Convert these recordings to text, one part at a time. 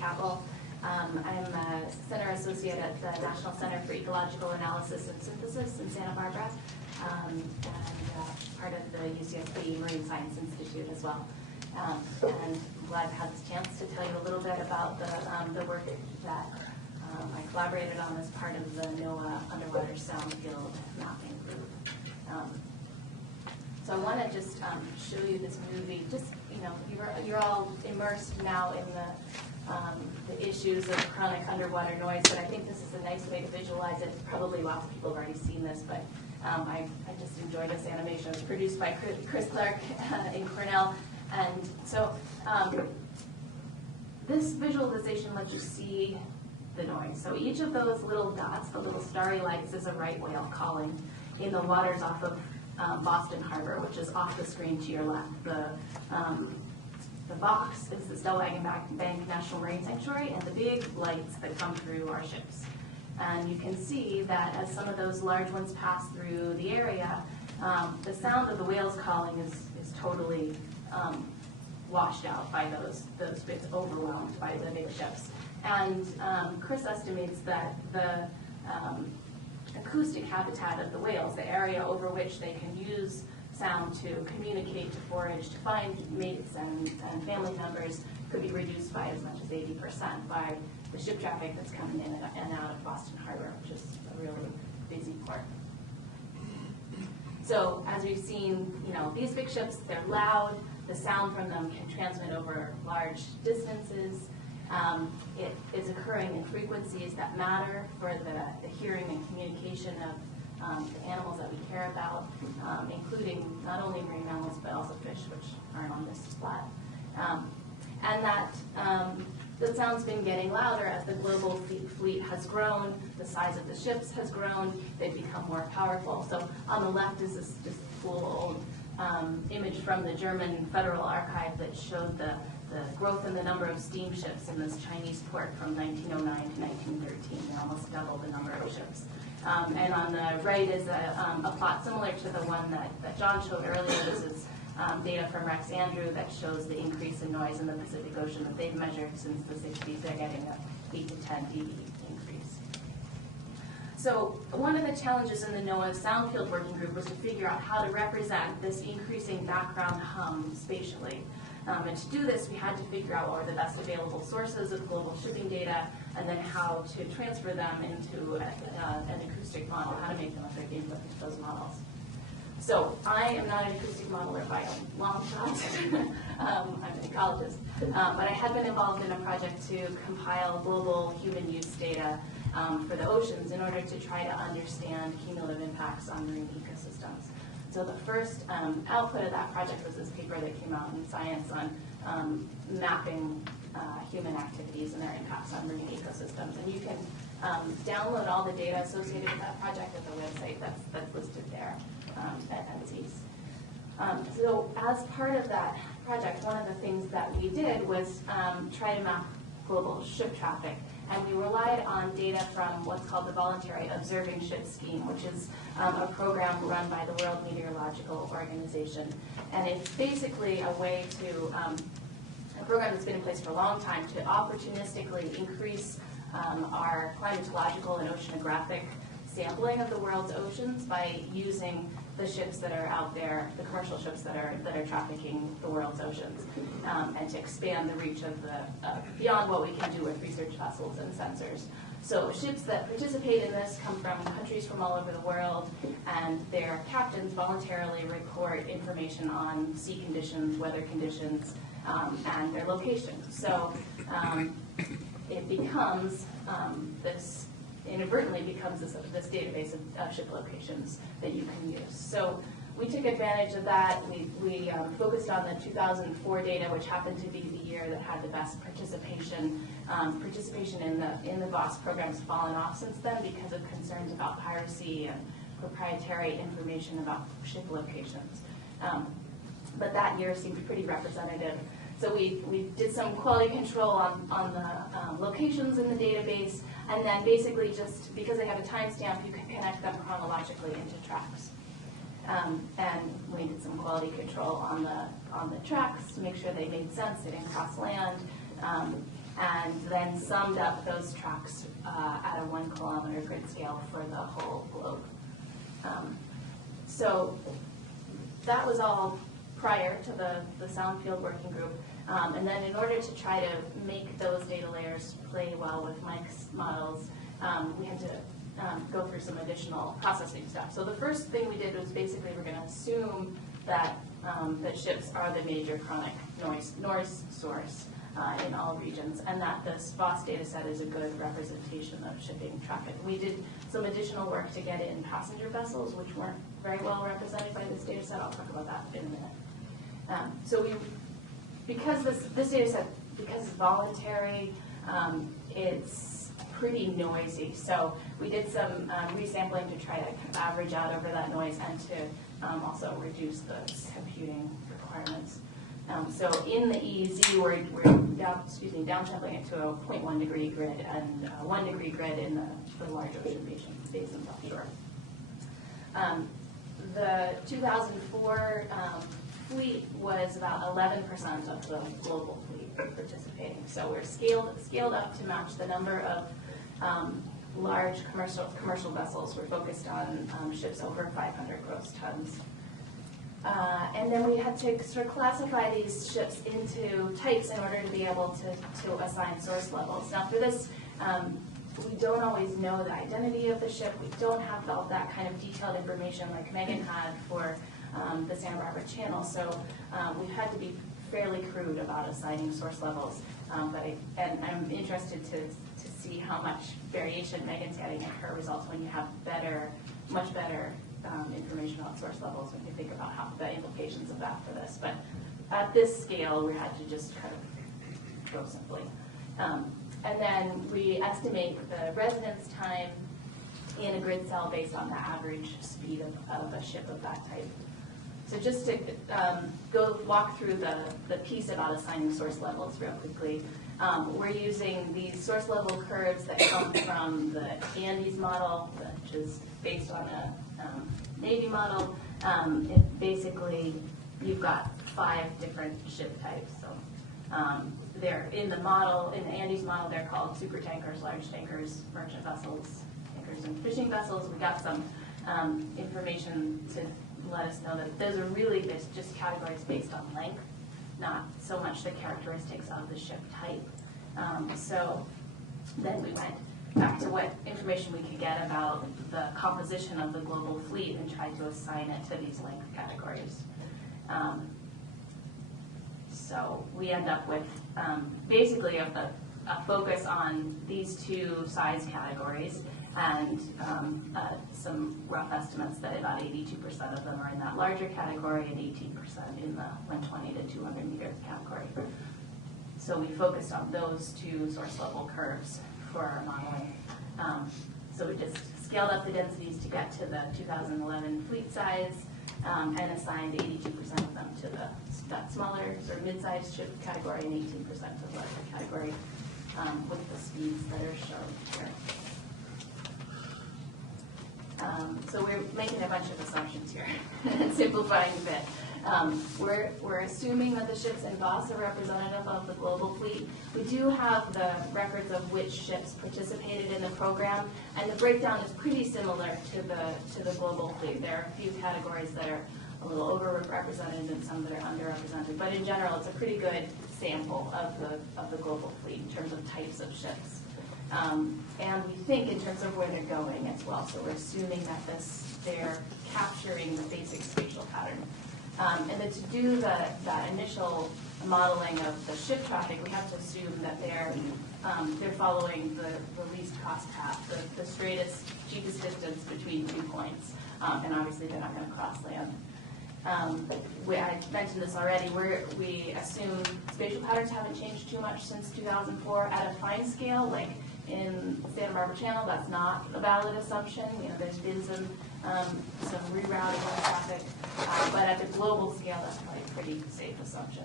Kappel. I'm a Center Associate at the National Center for Ecological Analysis and Synthesis in Santa Barbara, and part of the UCSB Marine Science Institute as well. And I'm glad to have this chance to tell you a little bit about the work that I collaborated on as part of the NOAA Underwater Sound Field Mapping Group. So I want to just show you this movie. Just, you know, you're all immersed now in the issues of chronic underwater noise, but I think this is a nice way to visualize it. Probably lots of people have already seen this, but I just enjoyed this animation. It was produced by Chris Clark in Cornell. And so this visualization lets you see the noise. So each of those little dots, the little starry lights, is a right whale calling in the waters off of Boston Harbor, which is off the screen to your left. The box is the Stellwagen Bank National Marine Sanctuary, and the big lights that come through our ships. And you can see that as some of those large ones pass through the area, the sound of the whales calling is totally washed out by those bits, overwhelmed by the big ships. And Chris estimates that the acoustic habitat of the whales, the area over which they can use sound to communicate, to forage, to find mates and family members, could be reduced by as much as 80% by the ship traffic that's coming in and out of Boston Harbor, which is a really busy port. So as we've seen, you know, these big ships, they're loud. The sound from them can transmit over large distances. It is occurring in frequencies that matter for the hearing and communication of the animals that we care about, including not only marine mammals but also fish, which aren't on this plot. And that the sound's been getting louder as the global fleet has grown, the size of the ships has grown, they've become more powerful. So on the left is this just cool old image from the German Federal Archive that showed the growth in the number of steamships in this Chinese port from 1909 to 1913. They almost doubled the number of ships. And on the right is a plot similar to the one that John showed earlier. This is data from Rex Andrew that shows the increase in noise in the Pacific Ocean that they've measured since the 60s. They're getting an 8 to 10 dB increase. So one of the challenges in the NOAA Sound Field Working Group was to figure out how to represent this increasing background hum spatially. And to do this, we had to figure out what were the best available sources of global shipping data, and then how to transfer them into an acoustic model, how to make them a big input into those models. So I am not an acoustic modeler by a long shot. I'm an ecologist. But I had been involved in a project to compile global human use data for the oceans in order to try to understand cumulative impacts on marine ecosystems. So the first output of that project was this paper that came out in Science on mapping human activities and their impacts on marine ecosystems. And you can download all the data associated with that project at the website that's listed there at NCEAS. So as part of that project, one of the things that we did was try to map global ship traffic. And we relied on data from what's called the Voluntary Observing Ship Scheme, which is a program run by the World Meteorological Organization. And it's basically a way to, a program that's been in place for a long time to opportunistically increase our climatological and oceanographic sampling of the world's oceans by using the ships that are out there, the commercial ships that are trafficking the world's oceans, and to expand the reach of beyond what we can do with research vessels and sensors. So ships that participate in this come from countries from all over the world, and their captains voluntarily report information on sea conditions, weather conditions, and their locations. So it becomes inadvertently becomes this database of ship locations that you can use. So we took advantage of that. We focused on the 2004 data, which happened to be the year that had the best participation. Participation in the VOS program has fallen off since then because of concerns about piracy and proprietary information about ship locations. But that year seemed pretty representative. So we did some quality control on the locations in the database, and then basically just because they have a timestamp, you can connect them chronologically into tracks. And we did some quality control on the tracks to make sure they made sense, they didn't cross land. and then summed up those tracks at a 1 kilometer grid scale for the whole globe. So that was all prior to the Sound Field Working Group. And then in order to try to make those data layers play well with Mike's models, we had to go through some additional processing steps. So the first thing we did was basically we're going to assume that that ships are the major chronic noise source in all regions, and that the SPOS data set is a good representation of shipping traffic. We did some additional work to get in passenger vessels, which weren't very well represented by this data set. I'll talk about that in a minute. So because this data set, because it's voluntary, it's pretty noisy. So we did some resampling to try to kind of average out over that noise and to also reduce the computing requirements. So in the EEZ, we're downsampling it to a 0.1 degree grid and 1 degree grid in the large ocean basins offshore. The 2004 fleet was about 11% of the global fleet participating. So we're scaled up to match the number of large commercial vessels. We're focused on ships over 500 gross tons. And then we had to sort of classify these ships into types in order to be able to assign source levels. Now for this, we don't always know the identity of the ship. We don't have all that kind of detailed information like Megan had for the Santa Barbara Channel. So we've had to be fairly crude about assigning source levels. And I'm interested to see how much variation Megan's getting in her results when you have much better information about source levels when you think about how the implications of that for this. But at this scale, we had to just kind of go simply. And then we estimate the residence time in a grid cell based on the average speed of a ship of that type. So just to walk through the piece about assigning source levels real quickly, we're using these source level curves that come from the Andes model, which is based on a Navy model. Basically, you've got 5 different ship types. So they're in the model, in the Andes model, they're called super tankers, large tankers, merchant vessels, tankers, and fishing vessels. We got some information to let us know that those are really just categories based on length, not so much the characteristics of the ship type. So then we went back to what information we could get about the composition of the global fleet and tried to assign it to these length categories. So we end up with basically a focus on these 2 size categories and some rough estimates that about 82% of them are in that larger category and 18% in the 120 to 200 meters category. So we focused on those 2 source level curves for our modeling. So we just scaled up the densities to get to the 2011 fleet size and assigned 82% of them to that smaller sort of mid-sized ship category and 18% to the larger category with the speeds that are shown here. So we're making a bunch of assumptions here and simplifying a bit. We're assuming that the ships in BOSS are representative of the global fleet. We do have the records of which ships participated in the program, and the breakdown is pretty similar to the global fleet. There are a few categories that are a little overrepresented and some that are underrepresented, but in general, it's a pretty good sample of the global fleet in terms of types of ships. And we think in terms of where they're going as well. So we're assuming that they're capturing the basic spatial pattern. And then to do that initial modeling of the ship traffic, we have to assume that they're following the least cost path, the straightest, cheapest distance between 2 points. And obviously they're not going to cross land. I mentioned this already. We assume spatial patterns haven't changed too much since 2004 at a fine scale, like in Santa Barbara Channel. That's not a valid assumption. There's been some rerouting of traffic, but at the global scale, that's probably a pretty safe assumption.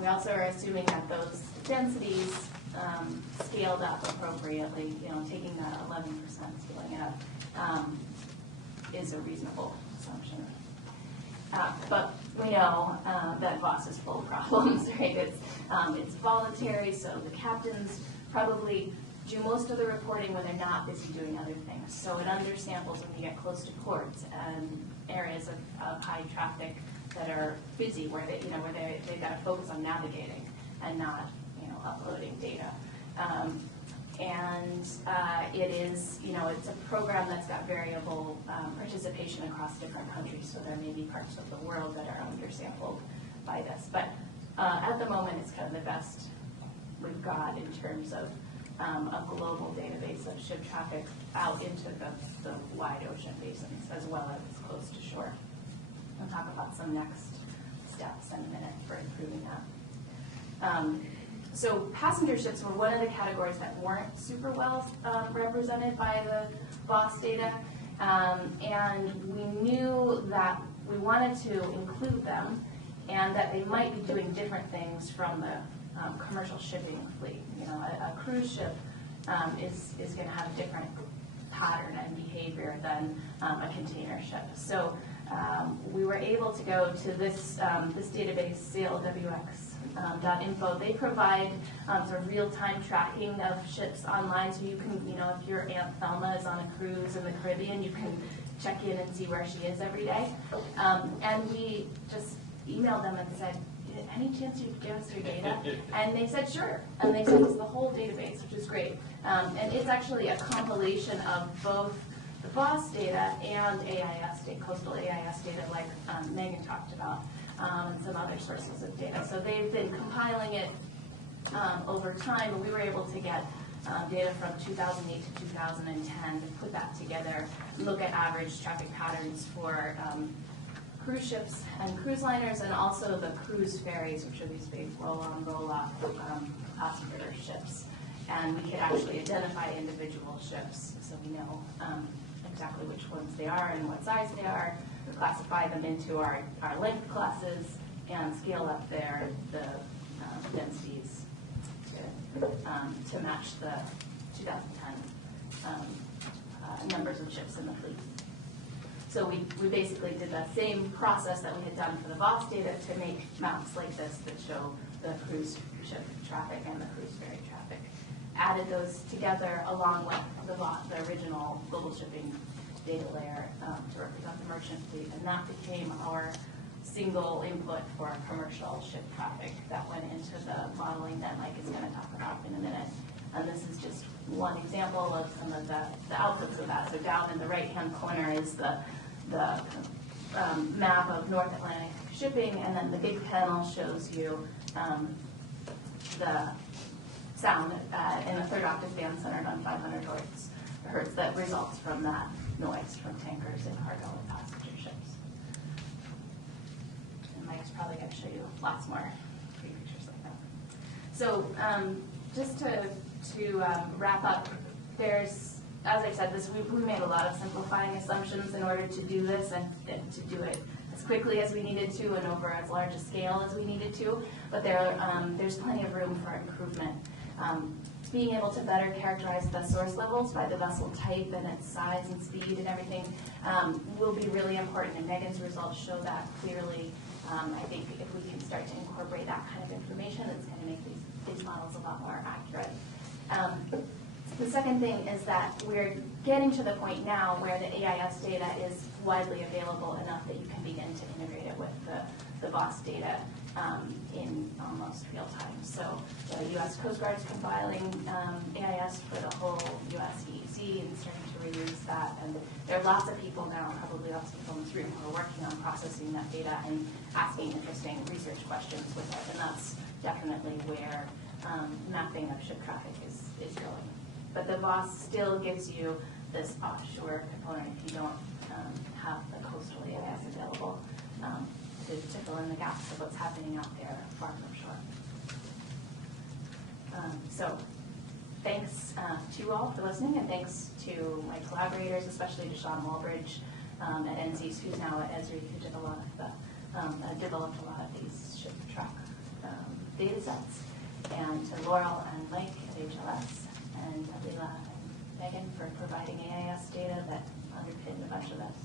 We also are assuming that those densities scaled up appropriately. Taking that 11%, scaling it up, is a reasonable assumption. But we know that VOS is full of problems, right? It's voluntary, so the captains probably do most of the reporting when they're not busy doing other things. So it undersamples when you get close to ports and areas of high traffic that are busy, where they've got to focus on navigating and not uploading data. It is, it's a program that's got variable participation across different countries, so there may be parts of the world that are undersampled by this. But at the moment, it's kind of the best we've got in terms of a global database of ship traffic out into the wide ocean basins, as well as close to shore. We'll talk about some next steps in a minute for improving that. So passenger ships were one of the categories that weren't super well represented by the VOS data, and we knew that we wanted to include them and that they might be doing different things from the commercial shipping fleet. A cruise ship is going to have a different pattern and behavior than a container ship. So we were able to go to this database, sailwx.info. They provide sort of real-time tracking of ships online, so you can, if your Aunt Thelma is on a cruise in the Caribbean, you can check in and see where she is every day. And we just emailed them and said, any chance you'd give us your data? And they said, sure. And they sent us the whole database, which is great. And it's actually a compilation of both the VOS data and AIS data, coastal AIS data, like Megan talked about, and some other sources of data. So they've been compiling it over time, and we were able to get data from 2008 to 2010 to put that together, look at average traffic patterns for cruise ships and cruise liners, and also the cruise ferries, which are these big roll-on, roll-off passenger ships. And we could actually identify individual ships, so we know exactly which ones they are and what size they are, classify them into our length classes, and scale up the densities to match the 2010 numbers of ships in the fleet. So we basically did the same process that we had done for the VOS data to make maps like this that show the cruise ship traffic and the cruise ferry traffic. Added those together along with the original global shipping data layer to represent the merchant fleet, and that became our single input for commercial ship traffic that went into the modeling that Mike is going to talk about in a minute. And this is just one example of some of the outputs of that. So down in the right-hand corner is the map of North Atlantic shipping, and then the big panel shows you the sound in a third octave band centered on 500 hertz that results from that noise from tankers and cargo and passenger ships. And Mike's probably going to show you lots more pretty pictures like that. So just to wrap up, there's, as I said, we made a lot of simplifying assumptions in order to do this and to do it as quickly as we needed to and over as large a scale as we needed to, but there's plenty of room for improvement. Being able to better characterize the source levels by the vessel type and its size and speed and everything will be really important, and Megan's results show that clearly. I think if we can start to incorporate that kind of information, it's going to make these models a lot more accurate. The second thing is that we're getting to the point now where the AIS data is widely available enough that you can begin to integrate it with the VOS data in almost real time. So the U.S. Coast Guard is compiling AIS for the whole U.S. EEZ and starting to reuse that. And there are lots of people now, probably lots of people in this room, who are working on processing that data and asking interesting research questions with it. And that's definitely where mapping of ship traffic is going. But the VOS still gives you this offshore component if you don't have the coastal AIS available to fill in the gaps of what's happening out there far from shore. So thanks to you all for listening, and thanks to my collaborators, especially to Sean Walbridge at NCS, who's now at Esri, who did developed a lot of these ship track data sets, and to Laurel and Mike at HLS, and Leila and Megan for providing AIS data that underpinned a bunch of this.